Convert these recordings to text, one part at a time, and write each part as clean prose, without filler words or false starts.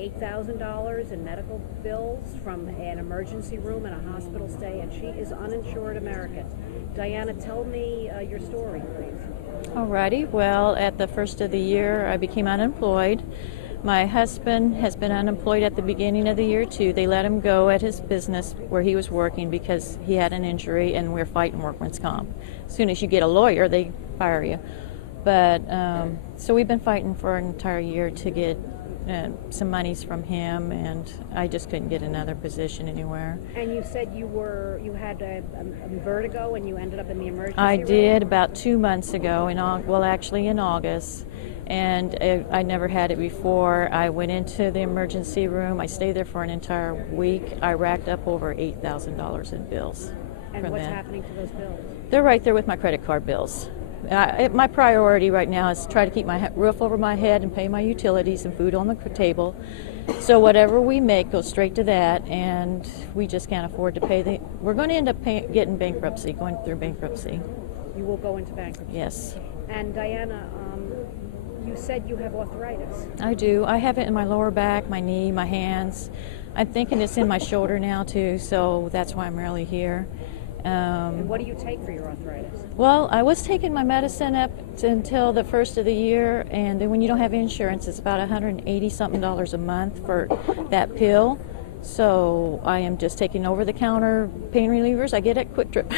$8,000 in medical bills from an emergency room in a hospital stay, and she is uninsured American. Diana, tell me your story, please. Alrighty, well, at the first of the year, I became unemployed. My husband has been unemployed at the beginning of the year, too. They let him go at his business where he was working because he had an injury, and we're fighting workman's comp. As soon as you get a lawyer, they fire you. But, so we've been fighting for an entire year to get some monies from him, and I just couldn't get another position anywhere. And you said you had a vertigo and you ended up in the emergency room? I did about 2 months ago, actually in August, and I never had it before. I went into the emergency room. I stayed there for an entire week. I racked up over $8,000 in bills. And what's happening to those bills? They're right there with my credit card bills. My priority right now is to try to keep my roof over my head and pay my utilities and food on the table. So whatever we make goes straight to that, and we just can't afford to pay we're going to end up getting bankruptcy, going through bankruptcy. You will go into bankruptcy? Yes. And Diana, you said you have arthritis. I do. I have it in my lower back, my knee, my hands. I'm thinking it's in my shoulder now too, so that's why I'm really here. And what do you take for your arthritis? Well, I was taking my medicine up until the first of the year, and then when you don't have insurance, it's about $180-something a month for that pill. So I am just taking over-the-counter pain relievers I get at Quick Trip.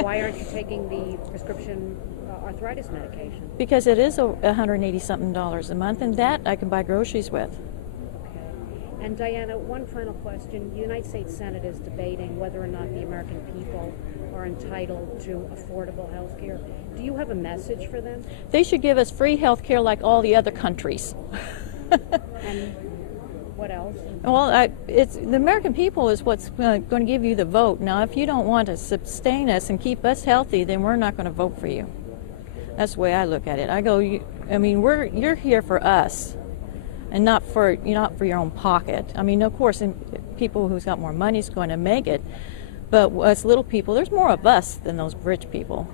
Why aren't you taking the prescription arthritis medication? Because it is $180-something a month, and that I can buy groceries with. And Diana, one final question. The United States Senate is debating whether or not the American people are entitled to affordable health care. Do you have a message for them? They should give us free health care like all the other countries. And what else? Well, the American people is what's going to give you the vote. Now, if you don't want to sustain us and keep us healthy, then we're not going to vote for you. That's the way I look at it. You're here for us. And not for your own pocket. I mean, of course, people who's got more money is going to make it, but us little people, there's more of us than those rich people.